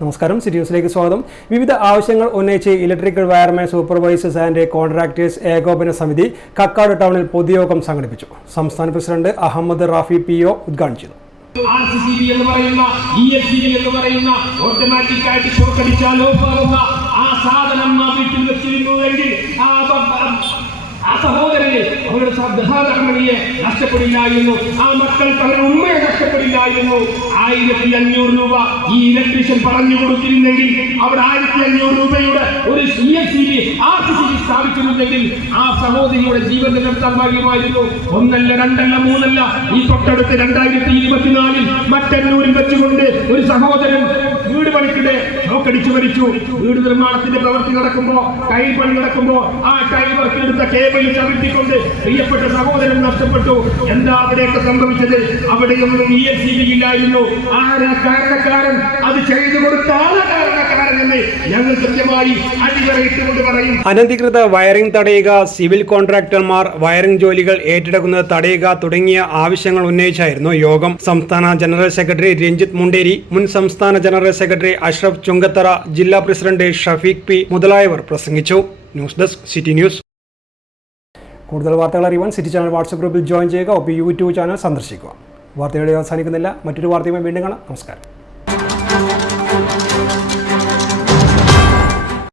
നമസ്കാരം, സിറ്റി ന്യൂസിലേക്ക് സ്വാഗതം. വിവിധ ആവശ്യങ്ങൾ ഉന്നയിച്ച് electrical wireman supervisors and contractors ഏകോപന സമിതി കക്കാട് ടൗണിൽ പൊതുയോഗം സംഘടിപ്പിച്ചു. സംസ്ഥാന പ്രസിഡന്റ് അഹമ്മദ് റാഫി PO ഉദ്ഘാടനം ചെയ്തു. ഓട്ടോമാറ്റിക് ആയിട്ട് പുറത്തടിച്ചാൽ ആ സാധനം വീട്ടിൽ വെച്ചിരുന്നുവെങ്കിൽ ആ സഹോദരനെ അവരുടെ സഹധർമ്മിണിയെ നഷ്ടപ്പെടില്ലായിരുന്നു, ആ മക്കൾക്ക് അവരുടെ ഉമ്മയെ നഷ്ടപ്പെടില്ലായിരുന്നു. 1500 രൂപ ഈ ഇലക്ട്രീഷ്യൻ പറഞ്ഞു കൊടുത്തിരുന്നെങ്കിൽ അവിടെ 1500 രൂപയുടെ ഒരു CSCB RCCB സ്ഥാപിച്ചിരുന്നെങ്കിൽ ആ സഹോദരിയുടെ ജീവൻ നിലനിർത്താൻ കഴിയുമായിരുന്നു. ഒന്നല്ല, രണ്ടല്ല, മൂന്നല്ല, ഈ തൊട്ടടുത്ത് 2024 മറ്റന്നൂരിൽ വെച്ചുകൊണ്ട് ഒരു സഹോദരൻ വീട് പണിക്കിടെ ഷോക്കടിച്ചു മരിച്ചു. വീട് നിർമ്മാണത്തിന്റെ പ്രവൃത്തി നടക്കുമ്പോ, ടൈൽ പണി നടക്കുമ്പോ ആ ടൈൽ വർക്കിലെടുത്ത കേബിൾ ചവിട്ടിക്കൊണ്ട് പ്രിയപ്പെട്ട സഹോദരൻ നഷ്ടപ്പെട്ടു. എന്താ അവിടെയൊക്കെ സംഭവിച്ചത്? അവിടെയൊന്നും ESCB ഇല്ലായിരുന്നു. ആരാ കാരണക്കാരൻ? അത് ചെയ്തു കൊടുത്ത ആളാ കാരണക്കാരൻ എന്ന് ഞങ്ങൾ കൃത്യമായി അടിവരയിട്ടുകൊണ്ട് പറയും. അനധികൃത വയറിംഗ് തടയുക, സിവിൽ കോൺട്രാക്ടർമാർ വയറിംഗ് ജോലികൾ ഏറ്റെടുക്കുന്നത് തടയുക തുടങ്ങിയ ആവശ്യങ്ങൾ ഉന്നയിച്ചായിരുന്നു യോഗം. സംസ്ഥാന ജനറൽ സെക്രട്ടറി രഞ്ജിത്ത് മുണ്ടേരി, മുൻ സംസ്ഥാന ജനറൽ സെക്രട്ടറി അഷ്റഫ് ചുങ്കത്തറ, ജില്ലാ പ്രസിഡന്റ് ഷഫീഖ് P മുതലായവർ പ്രസംഗിച്ചു. News desk city news. കൂടുതൽ വാർത്തകൾ അറിയുവാൻ സിറ്റി ചാനൽ വാട്സ്ആപ്പ് ഗ്രൂപ്പിൽ ജോയിൻ ചെയ്യുക. ഒപ്പം YouTube ചാനൽ സന്ദർശിക്കുക. വാർത്തയുടെ അവസാനിക്കുന്നില്ല. മറ്റൊരു വാർത്തയുമായി വീണ്ടും കാണാം. നമസ്കാരം.